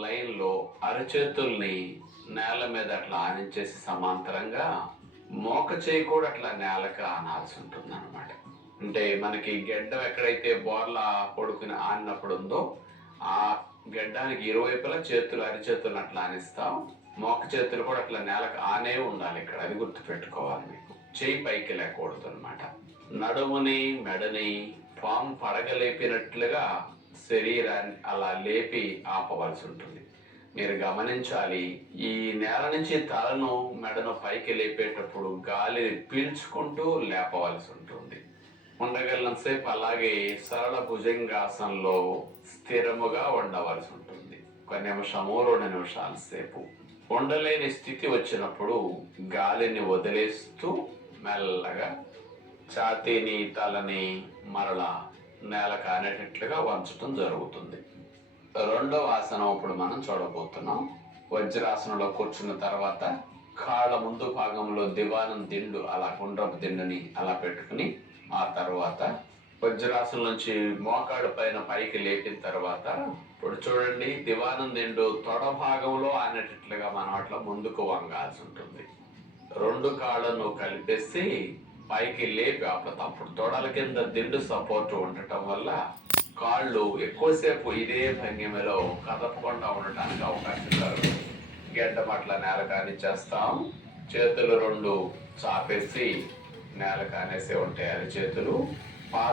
Line లో అరచేతుల్ని నేల మీద అట్లా ఆనించేసి సమాంతరంగా మోక చేయి కూడా అట్లా నేలకి ఆనాల్సి ఉంటుంది అనమాట. అంటే మనకి గెడ్డం ఎక్కడైతే బోర్ల పడుకుని ఆనినప్పుడు ఉందో ఆ గెడ్డానికి ఇరువైపులా చేతులు అరిచేతులను అట్లా ఆనిస్తాం. మోక చేతులు కూడా అట్లా నేలకు ఆనే ఉండాలి. ఇక్కడ అది గుర్తు పెట్టుకోవాలి. మీకు చేయి పైకి లేకూడదు అనమాట. నడుముని మెడని పాము పడగలేపినట్లుగా శరీరాన్ని అలా లేపి ఆపవలసి ఉంటుంది. మీరు గమనించాలి, ఈ నేల నుంచి తలను మెడను పైకి లేపేటప్పుడు గాలిని పీల్చుకుంటూ లేపవలసి ఉంటుంది. ఉండగలనంతసేపు అలాగే సరళ భుజంగాసనంలో స్థిరముగా ఉండవలసి ఉంటుంది. 1 నిమిషము 2 నిమిషాల సేపు. ఉండలేని స్థితి వచ్చినప్పుడు గాలిని వదిలేస్తూ మెల్లగా ఛాతీని తలని మరలా నేల కానేటట్లుగా వంచడం జరుగుతుంది. రెండవ ఆసనం ఇప్పుడు మనం చూడబోతున్నాం. వజ్రాసనంలో కూర్చున్న తర్వాత కాళ్ళ ముందు భాగంలో దివానం దిండు అలా గుండ్రపు దిండుని అలా పెట్టుకుని ఆ తర్వాత వజ్రాసనం నుంచి మోకాడు పైన పైకి లేపిన తర్వాత ఇప్పుడు చూడండి, దివానం దిండు తొడ భాగంలో ఆనేటట్లుగా మనం అట్లా ముందుకు వంగాల్సి ఉంటుంది. 2 కాళ్ళను కలిపేసి పైకి లేపి ఆపుతాం. అప్పుడు తొడల కింద దిండు సపోర్ట్ ఉండటం వల్ల కాళ్ళు ఎక్కువసేపు ఇదే భంగిమలో కదపకుండా ఉండటానికి అవకాశం కలుగుతుంది. గెడ్డం అట్లా నేల కానిచ్చేస్తాం. చేతులు 2 చాపేసి నేల కానేసే ఉంటాయి. అది చేతులు